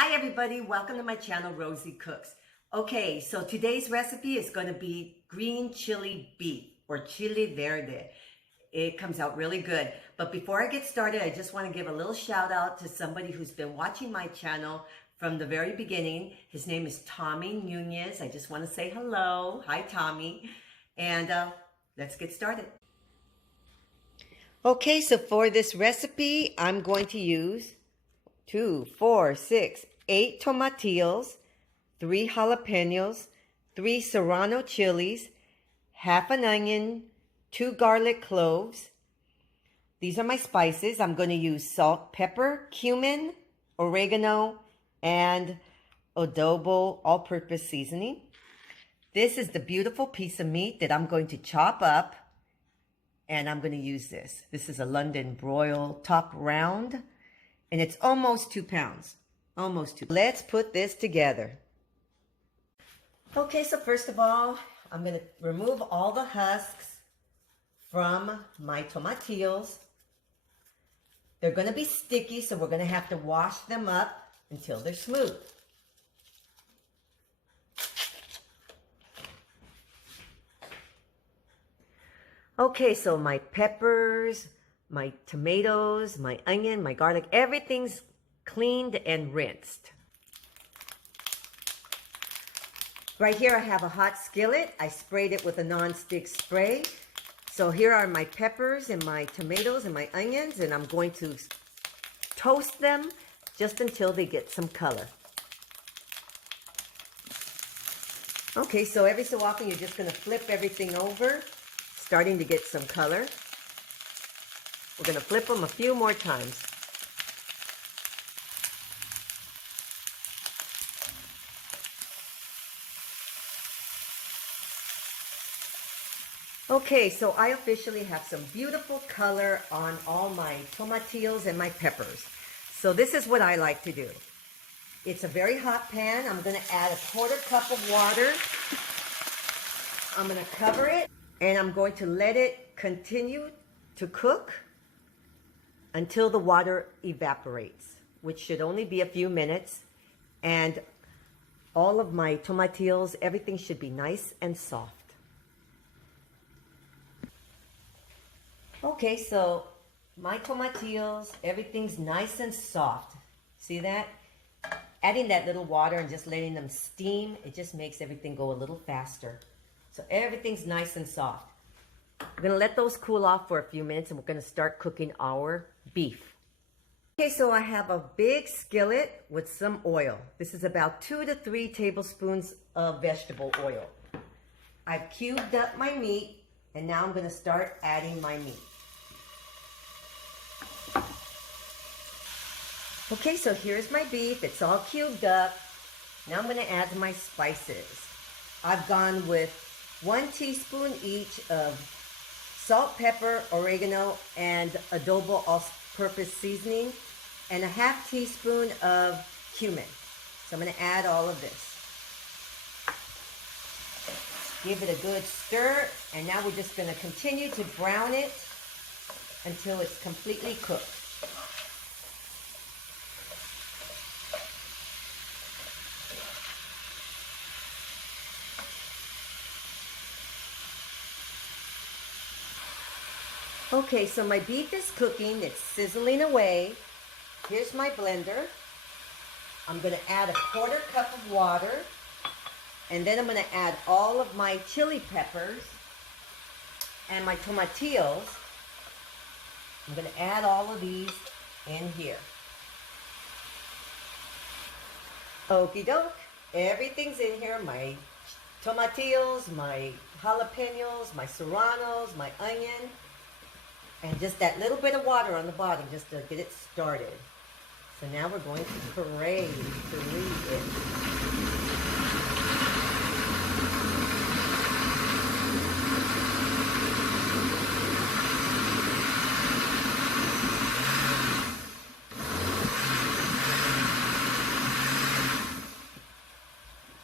Hi everybody, welcome to my channel, Rosie Cooks. Okay, so today's recipe is going to be green chili beef or Chile Verde. It comes out really good. But before I get started, I just want to give a little shout out to somebody who's been watching my channel from the very beginning. His name is Tommy Nunez. I just want to say hello. Hi, Tommy. And let's get started. Okay, so for this recipe, I'm going to use 2, 4, 6, 8 tomatillos, 3 jalapenos, 3 serrano chilies, half an onion, 2 garlic cloves. These are my spices. I'm going to use salt, pepper, cumin, oregano, and adobo all-purpose seasoning. This is the beautiful piece of meat that I'm going to chop up, and I'm going to use this. This is a London broil top round. And it's almost 2 pounds, almost 2. Let's put this together. Okay, so first of all, I'm gonna remove all the husks from my tomatillos. They're gonna be sticky, so we're gonna have to wash them up until they're smooth. Okay, so my peppers, my tomatoes, my onion, my garlic, everything's cleaned and rinsed. Right here I have a hot skillet. I sprayed it with a non-stick spray. So here are my peppers and my tomatoes and my onions, and I'm going to toast them just until they get some color. Okay, so every so often you're just going to flip everything over, starting to get some color. We're going to flip them a few more times. Okay, so I officially have some beautiful color on all my tomatillos and my peppers. So this is what I like to do. It's a very hot pan. I'm going to add a 1/4 cup of water. I'm going to cover it, and I'm going to let it continue to cook until the water evaporates, which should only be a few minutes. And all of my tomatillos, everything should be nice and soft. Okay, so my tomatillos, everything's nice and soft. See that? Adding that little water and just letting them steam, it just makes everything go a little faster. So everything's nice and soft. We're going to let those cool off for a few minutes, and we're going to start cooking our beef. Okay, so I have a big skillet with some oil. This is about 2 to 3 tablespoons of vegetable oil. I've cubed up my meat, and now I'm going to start adding my meat. Okay, so here's my beef. It's all cubed up. Now I'm going to add my spices. I've gone with 1 teaspoon each of salt, pepper, oregano, and adobo all-purpose seasoning, and a 1/2 teaspoon of cumin. So I'm going to add all of this. Give it a good stir, and now we're just going to continue to brown it until it's completely cooked. Okay, so my beef is cooking. It's sizzling away. Here's my blender. I'm going to add a 1/4 cup of water. And then I'm going to add all of my chili peppers and my tomatillos. I'm going to add all of these in here. Okie doke. Everything's in here. My tomatillos, my jalapenos, my serranos, my onion. And just that little bit of water on the bottom just to get it started. So now we're going to parade through it.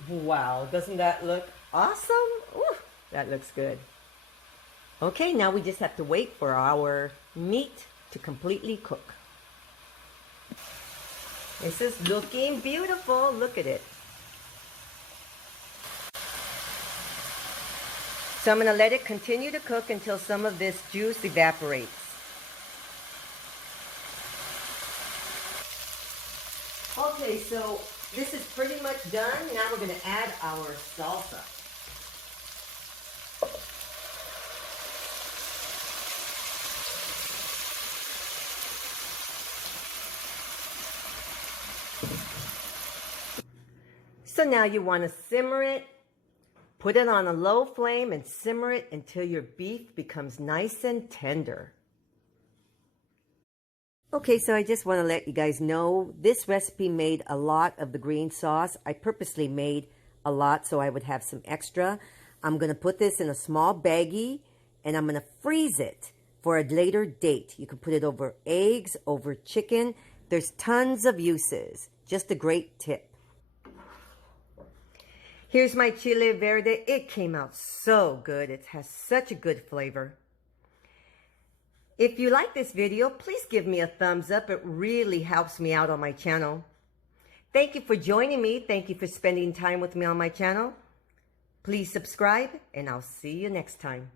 Wow, doesn't that look awesome? Ooh, that looks good. Okay, now we just have to wait for our meat to completely cook. This is looking beautiful. Look at it. So I'm going to let it continue to cook until some of this juice evaporates. Okay, so this is pretty much done. Now we're going to add our salsa. So now you want to simmer it. Put it on a low flame and simmer it until your beef becomes nice and tender. Okay, so I just want to let you guys know this recipe made a lot of the green sauce. I purposely made a lot so I would have some extra. I'm going to put this in a small baggie and I'm going to freeze it for a later date. You can put it over eggs, over chicken. There's tons of uses. Just a great tip. Here's my Chile Verde. It came out so good. It has such a good flavor. If you like this video, please give me a thumbs up. It really helps me out on my channel. Thank you for joining me. Thank you for spending time with me on my channel. Please subscribe, and I'll see you next time.